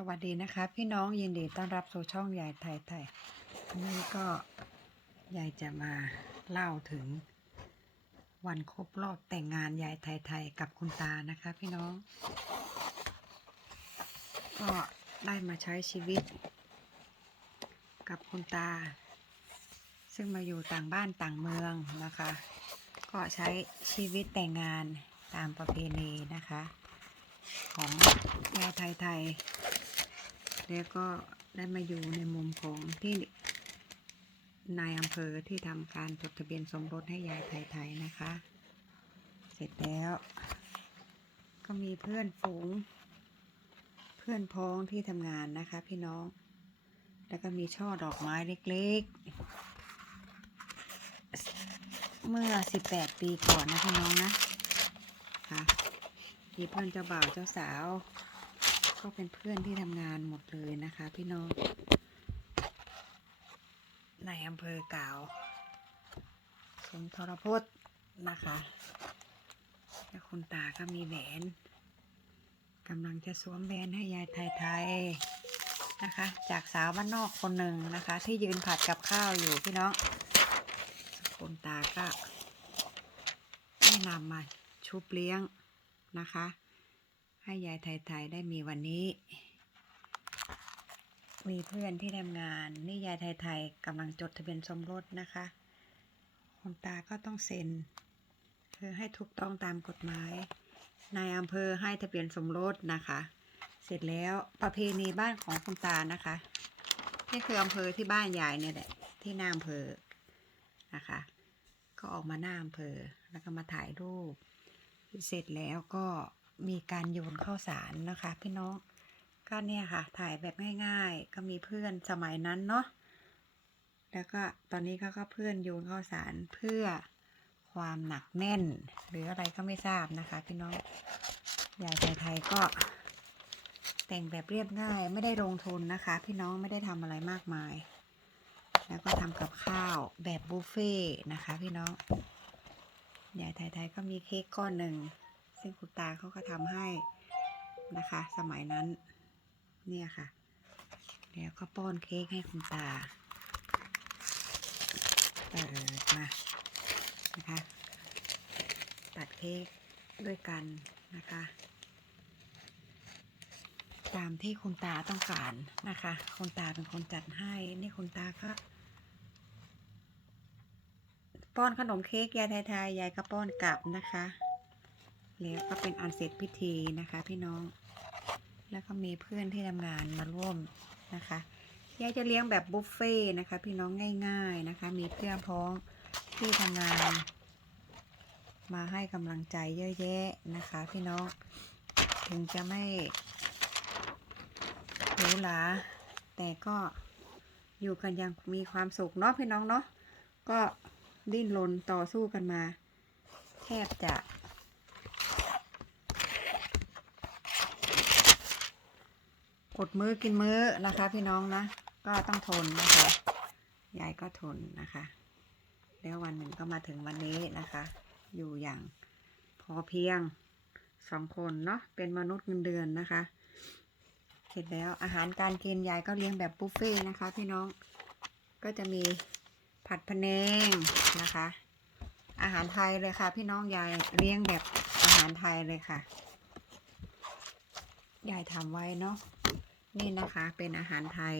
สวัสดีนะคะ พี่น้องยินดีต้อนรับสู่ช่องยายไทยไทยวันนี้ก็ยายจะมาเล่าถึง วันครบรอบแต่งงานยายไทยไทยกับคุณตานะคะ พี่น้อง ก็ได้มาใช้ชีวิต กับคุณตา ซึ่งมาอยู่ต่างบ้านต่างเมืองนะคะ ก็ใช้ชีวิตแต่งงานตามประเพณีนะคะ ของยายไทยไทย แล้วก็ได้มาอยู่ในมุมของที่นายอำเภอที่ทำการจดทะเบียนสมรสให้ยายไทยไทยนะคะ เสร็จแล้ว ก็มีเพื่อนฝูง เพื่อนพ้องที่ทำงานนะคะพี่น้อง แล้วก็มีช่อดอกไม้เล็กๆ เมื่อ 18 ปีก่อนนะพี่น้องนะ ค่ะ มีเพื่อนเจ้าบ่าวเจ้าสาว ก็เป็นเพื่อนที่ทำงานหมดเลยนะคะ พี่น้อง ในอำเภอเก่าสมทรพจน์นะคะแล้วคุณตาก็มีแหวนกำลังจะสวมแหวนให้ยายไทยไทยๆนะคะ จากสาวบ้านนอกคนหนึ่งนะคะ ที่ยืนผัดกับข้าวอยู่พี่น้องคุณตาก็ได้นำมาชุบเลี้ยงนะคะ ให้ยายไทยๆได้มีวันนี้ มีเพื่อนที่ทำงาน นี่ยายไทยๆกำลังจดทะเบียนสมรสนะคะคุณตาก็ต้องเซ็น คือให้ถูกต้องตามกฎหมายนายอำเภอให้ทะเบียนสมรสนะคะ เสร็จแล้วประเพณีบ้านของคุณตานะคะนี่คืออำเภอที่บ้านยายเนี่ยแหละที่หน้าอำเภอนะคะ ก็ออกมาหน้าอำเภอแล้วก็มาถ่ายรูป เสร็จแล้วก็ มีการโยนข้าวสารนะคะ พี่น้องก็เนี่ยค่ะ ถ่ายแบบง่ายๆ ก็มีเพื่อนสมัยนั้นเนาะแล้วก็ตอนนี้เขาก็เพื่อนโยนข้าวสารเพื่อความหนักแน่น หรืออะไรก็ไม่ทราบนะคะ พี่น้องยายไทยๆก็ แต่งแบบเรียบง่าย ไม่ได้ลงทุนนะคะ พี่น้องไม่ได้ทำอะไรมากมาย แล้วก็ทำกับข้าวแบบบุฟเฟ่นะคะ พี่น้องยายไทยๆก็มีเค้กก้อนหนึ่ง ซึ่งคุณตาเขาก็ทำให้นะคะ สมัยนั้น เนี่ยค่ะ แล้วก็ป้อนเค้กให้คุณตาเปิดมานะคะ ตัดเค้กด้วยกันนะคะ ตามที่คุณตาต้องการนะคะ คุณตาเป็นคนจัดให้ นี่คุณตาก็ป้อนขนมเค้กยายไทยๆยายก็ป้อนกลับนะคะ แล้วก็เป็นอันเสร็จพิธีนะคะพี่น้อง แล้วก็มีเพื่อนที่ทำงานมาร่วมนะคะยายจะเลี้ยงแบบบุฟเฟ่นะคะ พี่น้องง่ายๆนะคะ มีเพื่อนพ้องที่ทำงาน มาให้กำลังใจเยอะแยะนะคะ พี่น้องถึงจะไม่หรูหราแต่ก็อยู่กันยังมีความสุขเนาะพี่น้องเนาะก็ดิ้นรนต่อสู้กันมา แทบจะ อดมื้อกินมื้อนะคะ พี่น้องนะ ก็ต้องทนนะคะ ยายก็ทนนะคะ แล้ววันหนึ่งก็มาถึงวันนี้นะคะ อยู่อย่างพอเพียงสองคนเนาะ เป็นมนุษย์เงินเดือนนะคะ เสร็จแล้วอาหารการกินยายก็เลี้ยงแบบบุฟเฟ่ต์นะคะ พี่น้อง ก็จะมีผัดพะแนงนะคะ อาหารไทยเลยค่ะ พี่น้องยายเลี้ยงแบบอาหารไทยเลยค่ะ ยายทำไว้เนาะ นี่นะคะเป็นอาหารไทย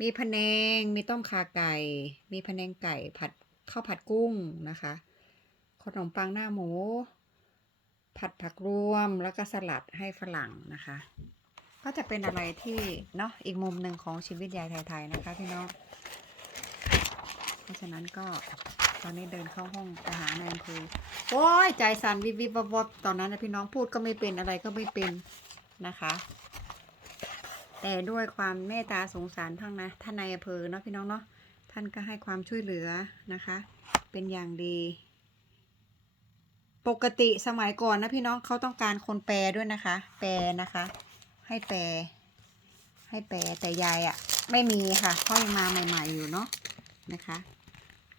มีพะแนง มีต้มขาไก่ มีพะแนงไก่ผัดข้าวผัดกุ้งนะคะ ขนมปังหน้าหมู ผัดผักรวมแล้วก็สลัดให้ฝรั่งนะคะ ก็จะเป็นอะไรที่เนาะอีกมุมหนึ่งของชีวิตยายไทยๆนะคะพี่น้อง เพราะฉะนั้นก็ตอนนี้เดินเข้าห้องไปหานายอำเภอโอ้ยใจสั่นวิบวิบวับวับตอนนั้นนะพี่น้องพูดก็ไม่เป็นอะไรก็ไม่เป็นนะคะ แต่ด้วยความเมตตาสงสารทั้งนะท่านนายอำเภอเนาะพี่น้องเนาะท่านก็ให้ความช่วยเหลือนะคะ เป็นอย่างดี ปกติสมัยก่อนนะพี่น้องเขาต้องการคนแปลด้วยนะคะ แปลนะคะ ให้แปล ให้แปลแต่ยายอะ่ะ ไม่มีค่ะเพราะยังมาใหม่ๆอยู่เนาะนะคะ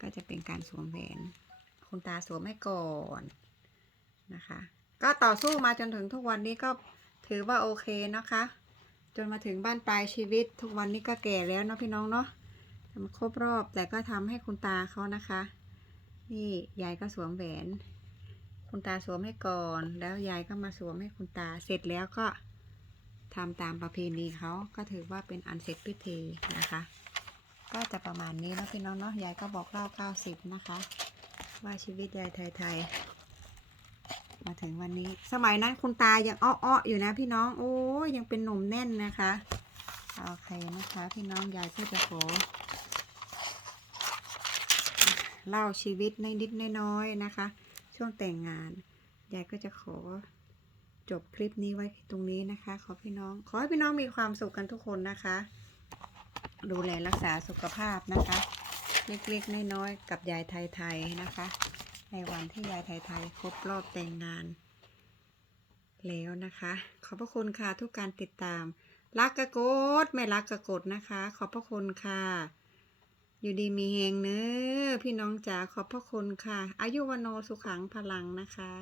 ก็จะเป็นการสวมแหวนคุณตาสวมให้ก่อนนะคะ ก็ต่อสู้มาจนถึงทุกวันนี้ก็ถือว่าโอเคนะคะ จนมาถึงบ้านปลายชีวิต ทุกวันนี้ก็แก่แล้วเนาะพี่น้องเนาะทำครบรอบแต่ก็ทำให้คุณตาเขานะคะ นี่ยายก็สวมแหวน คุณตาสวมให้ก่อน แล้วยายก็มาสวมให้คุณตาเสร็จแล้วก็ทำตามประเพณีเขาก็ถือว่าเป็นอันเสร็จพิธีนะคะ ก็จะประมาณนี้เนาะพี่น้องเนาะยายก็บอกเล่าเก้าสิบนะคะ ว่าชีวิตยายไทยๆ มาถึงวันนี้ สมัยนั้นคุณตายังอ้อๆอยู่นะพี่น้อง โอ้ยยังเป็นหนุ่มแน่นนะคะโอเคนะคะ พี่น้องยายก็จะขอเล่าชีวิตในนิดน้อยๆนะคะ ช่วงแต่งงานยายก็จะขอจบคลิปนี้ไว้ตรงนี้นะคะ ขอพี่น้อง ขอให้พี่น้องมีความสุขกันทุกคนนะคะ ดูแลรักษาสุขภาพนะคะ เล็กๆน้อยๆกับยายไทยๆนะคะ ในวันที่ยายไทยๆครบรอบแต่งงาน แล้วนะคะ ขอบพระคุณค่ะทุกการติดตาม รักกระกดไม่รักกระกดนะคะ ขอบพระคุณค่ะ อยู่ดีมีเฮงเนอพี่น้องจ๋าขอบพระคุณค่ะ อายุวโนสุขังพลังนะคะ